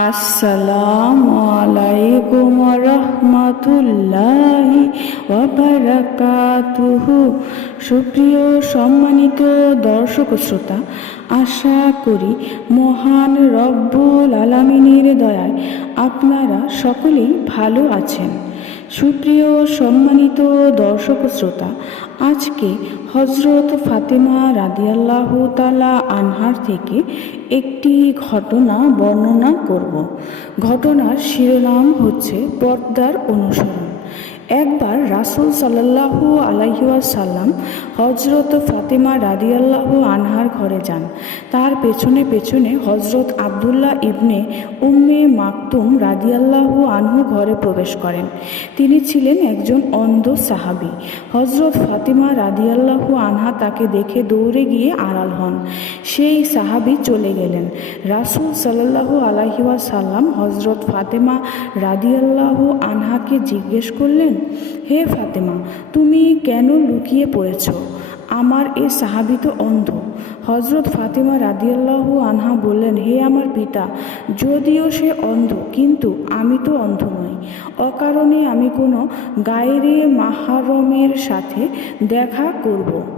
আসসালামু আলাইকুম রহমতুল্লাহি সুপ্রিয় সম্মানিত দর্শক শ্রোতা আশা করি মহান রব্বুল আলামিনের দয়ায় আপনারা সকলেই ভালো আছেন। সুপ্রিয় সম্মানিত দর্শক শ্রোতা, আজকে হজরত ফাতেমা রাদিয়াল্লাহ তালা আনহার থেকে একটি ঘটনা বর্ণনা করব। ঘটনার শিরোনাম হচ্ছে পর্দার অনুসরণ। একবার রাসুল সাল্লাহু আলাইসাল্লাম হজরত ফাতেমা রাদিয়াল্লাহু আনহার ঘরে যান। তার পেছনে পেছনে হজরত আবদুল্লাহ ইবনে উম্মে মাকতুম রাদিয়াল্লাহু আনহু ঘরে প্রবেশ করেন। তিনি ছিলেন একজন অন্ধ সাহাবি। হজরত ফাতেমা রাদিয়াল্লাহু আনহা তাকে দেখে দৌড়ে গিয়ে আড়াল হন। সেই সাহাবি চলে গেলেন। রাসুল সাল্লাহু আলাইসাল্লাম হজরত ফাতেমা রাদিয়াল্লাহু আনহাকে জিজ্ঞেস করলেন হে ফাতেমা, তুমি কেন লুকিয়ে পড়েছ? আমার এ সাহাবিত অন্ধ। হজরত ফাতেমা রাদিয়াল্লাহু আনহা বললেন, হে আমার পিতা, যদিও সে অন্ধ, কিন্তু আমি তো অন্ধ নই। অকারণে আমি কোনো গায়েরে মাহারমের সাথে দেখা করব।